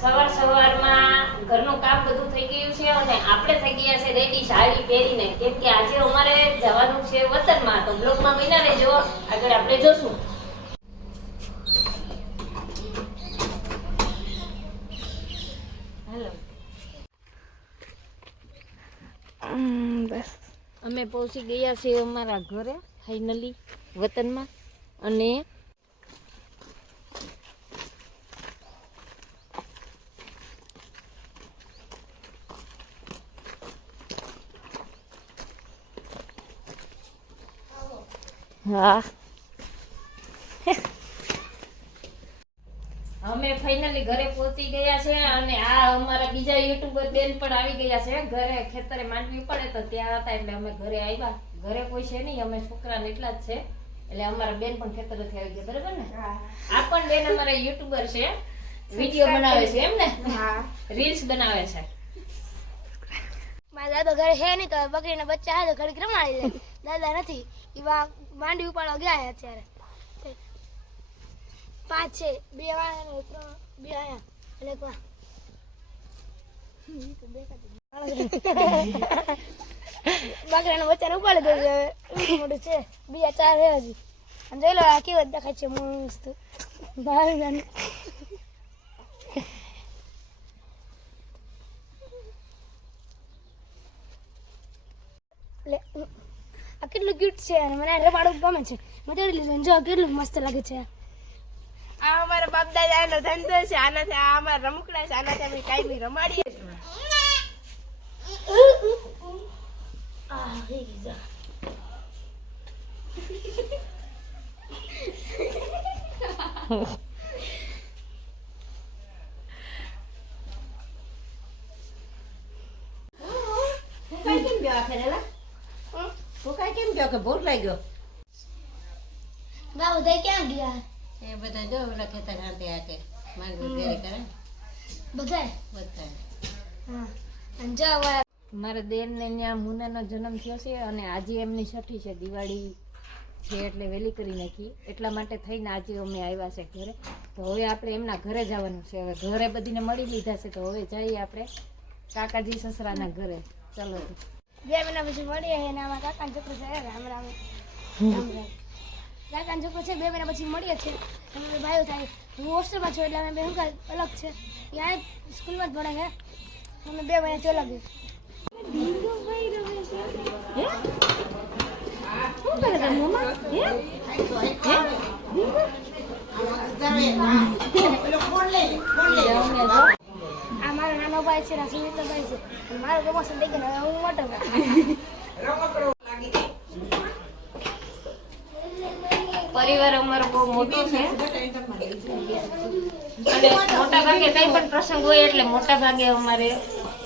સવારમાં ઘરનું કામ બધું થઈ ગયું છે અને આપણે થઈ ગયા છે રેડી સાડી પહેરીને, કેમ કે આજે અમારે જવાનું છે વતનમાં. તો બ્લોગમાં બન્યા રહેજો, આગળ આપણે જોશું. હેલો, બસ અમે પહોંચી ગયા છીએ અમારા ઘરે ફાઇનલી વતનમાં. અને હા, અમે ફાઇનલી ઘરે પહોંચી ગયા છે. અને આ અમારા બીજા યુટ્યુબર બેન પણ આવી ગયા છે ઘરે. ખેતરે માંડવી પડે તો ત્યાં હતા એટલે અમે ઘરે આવ્યા. ઘરે કોઈ છે નહીં, અમે છોકરાને એટલા જ છે એટલે અમારા બેન પણ ખેતરેથી આવી ગયા. બરાબર ને? આ પણ બેન અમારા યુટ્યુબર છે, વિડીયો બનાવે છે એમ ને? હા, રીલ્સ બનાવે છે. મારા દાદા ઘરે છે નહીં તો બકરીના બચ્ચા છે તો ઘડીક રમાડી લે. દાદા નથી, એવા માંડી ઉપાડવા ગયા છે અત્યારે. 5 છે, 2 વાળા 3 2 આયા અને એક વા બકરાના બચ્ચાને ઉપાડી દે છે. મોટું છે, બીજા 4 છે હજી. અને જોઈ લો આ કેવું દેખાય છે મસ્ત. ભાઈ જાને લે આ કેટલું ક્યુટ છે અને મને રમાડવું ગમે છે. મેં તેડી લીધું. જો કેટલું મસ્ત લાગે છે. આ અમારા બાપ દાદાનો ધંધો છે. આનાથી આ અમારા રમકડા છે. આનાથી અમે કાયમી રમાડીએ. આ હે ગીઝા કેમ ગયો આ ફેરેલા? ભૂખાઈ કેમ ગયો કે ભૂખ લાગ્યો? ગાવ દે ક્યાં ગયા એ બધા જો ઓલા ખેતર હાથે હાથે માંડવી ઘરે કરે બધાય બધા. હા અને જો હવે મારા દેરને ત્યાં મુનાનો જન્મ થયો છે અને આજે એમની છઠ્ઠી છે. દિવાળી છે એટલે વહેલી કરી નાખી, એટલા માટે થઈને આજે અમે આવ્યા છે ઘરે. તો હવે આપણે એમના ઘરે જવાનું છે. હવે ઘરે બધીને મળી લીધા છે તો હવે જઈએ આપણે કાકાજી સસરાના ઘરે. ચાલો તો 2 મહિના પછી મળીએ. અને આમાં કાકાનો છોકરો છે રામ રામ. કાકાનો છોકરો છે 2 મહિના પછી મળીએ છે. અમે ભાઈઓ થાય. હું હોસ્ટેલમાં છું એટલે અમે બે હું અલગ છે. ત્યાં સ્કૂલમાં જ ભણે છે. અમે 2 મહિનાથી અલગ છે. આ મારો નાનો ભાઈ છે, સુમિત ભાઈ છે. મારો પ્રમોશન થઈ ગયું, હું મોટો ભાઈ. પરિવાર અમારો બહુ મોટો છે અને મોટા ભાગે કઈ પણ પ્રસંગ હોય એટલે મોટા ભાગે અમારે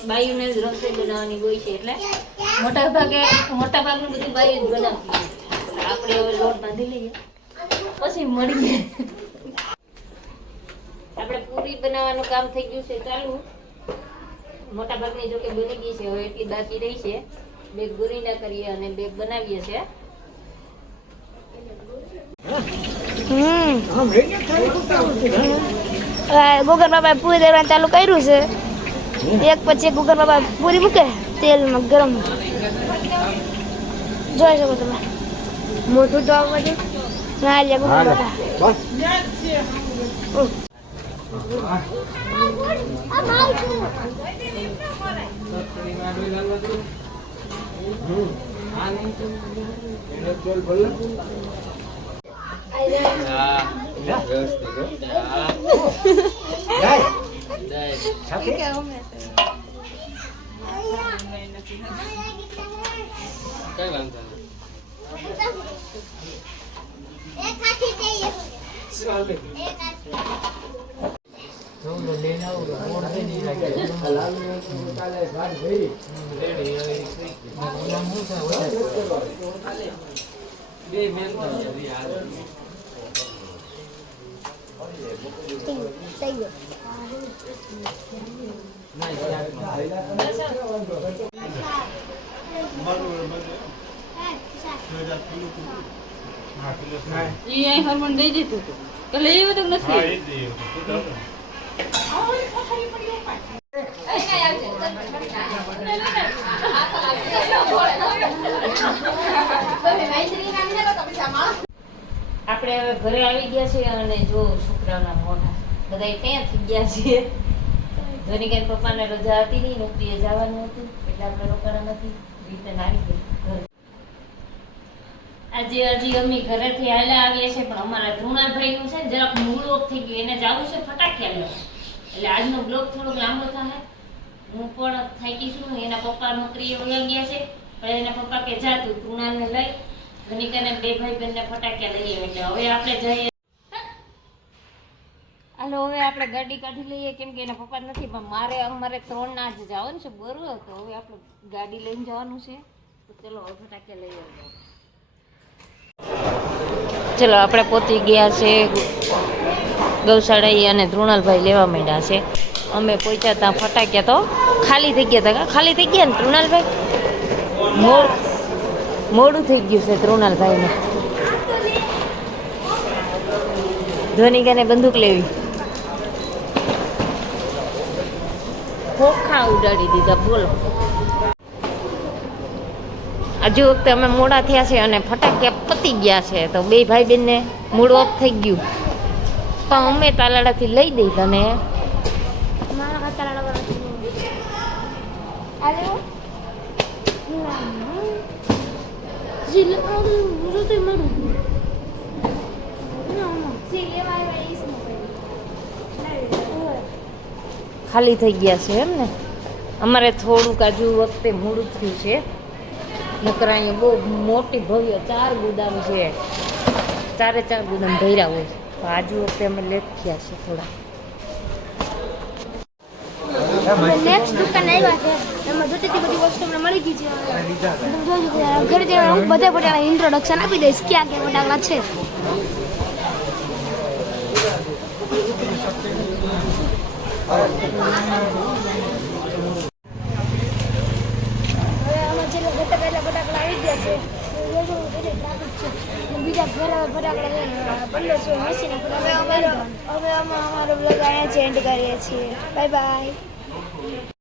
બાયુને જ રસોઈ બનાવવાની હોય છે. એટલે મોટા ભાગનું બધું બાયુ જ બનાવતી હોય. આપણે હવે લોટ બાંધી લઈએ પછી મળીએ. આપણે પૂરી બનાવવાનું કામ થઈ ગયું છે ચાલુ. મોટા ભાગની જો કે બની ગઈ છે, હવે એટલી બાકી રહી છે. 2 ગુરીડા કરીએ અને 2 બનાવીએ છીએ. ગોગર બાબા પૂરી દેવાનું ચાલુ કર્યું છે. એક પછી ગોગર બાબા પૂરી મૂકે તેલમાં ગરમ. જોઈ શકો તમે મોટું તો આવું બધું ના લે ગોગર બાબા. હરમન દઈ દીધું એટલે એવું તો નથી. છે અને જો છોકરાઓના મોઢા બધા ત્યાં થઈ ગયા છે. ધોની કે પપ્પાને રજા હતી નહીં, નોકરીએ જવાનું હતું એટલે આપણે રોકાણા નથી, રિટર્ન આવી ગઈ ઘરે. આજે હજી અમે ઘરેથી હાલ્યા આવીએ છીએ પણ અમારા ધ્રુણાભાઈનું છે જરાક મૂડ ઓફ થઈ ગયું, એને જવું છે ફટાકિયા લેવા એટલે આજનો બ્લોગ થોડોક લાંબો થાય. હું પણ થાકી છું. એના પપ્પા નોકરીએ વયા ગયા છે પણ એના પપ્પા કે જા તું ધ્રુણાને લઈ ધનિકાને બે ભાઈ બહેનને ફટાકિયા લઈએ એટલે હવે આપણે જઈએ. હાલો હવે આપણે ગાડી કાઢી લઈએ કેમ કે એના પપ્પા નથી પણ અમારે 3 ના જ જવાનું છે બરોબર. તો હવે આપણે ગાડી લઈને જવાનું છે તો ચલો હવે ફટાકિયા લઈ આવીએ. ચલો આપણે પહોંચી ગયા છે ગૌશાળાએ અને ધ્રુણાલભાઈ લેવા માંડ્યા છે. અમે પહોંચ્યા ત્યાં ફટાક્યા તો ખાલી થઈ ગયા હતા. ખાલી થઈ ગયા ને ધ્રુણાલભાઈ? મોડું થઈ ગયું છે ધ્રુણાલભાઈને. ધ્વનિકાને બંદૂક લેવી, ખોખા ઉડાડી દીધા. બોલો હજુ વખતે અમે મોડા થયા છે અને ફટાકિયા પતી ગયા છે તો બે ભાઈ બેનને મૂડ ઓફ થઈ ગયું પણ અમે તાલાડાથી લઈ દઈ તને. ખાલી થઈ ગયા છે એમ ને? અમારે થોડુંક હજુ વખતે મોડું થયું છે. નકર અહીંયા બહુ મોટી ભવ્ય 4 ગુદામ છે, 4 ગુદામ ભર્યા હોય તો આજુ વખતે અમે લેટ થયા છે થોડા. નેક્સ્ટ દુકાન આવ્યા છે એમાં જોતી બધી વસ્તુ અમને મળી ગઈ છે. ઘરે જઈને હું બધા ફટાકડા ઇન્ટ્રોડક્શન આપી દઈશ ક્યાં ક્યાં ફટાકડા છે. ફટાકડા આવી ગયા છે બીજા ઘરે ફટાકડા છે 1580 ના ફટાકડા. હવે અમે અમારો બ્લોગ અહીંયા જ એન્ડ કરીએ છીએ. Bye bye.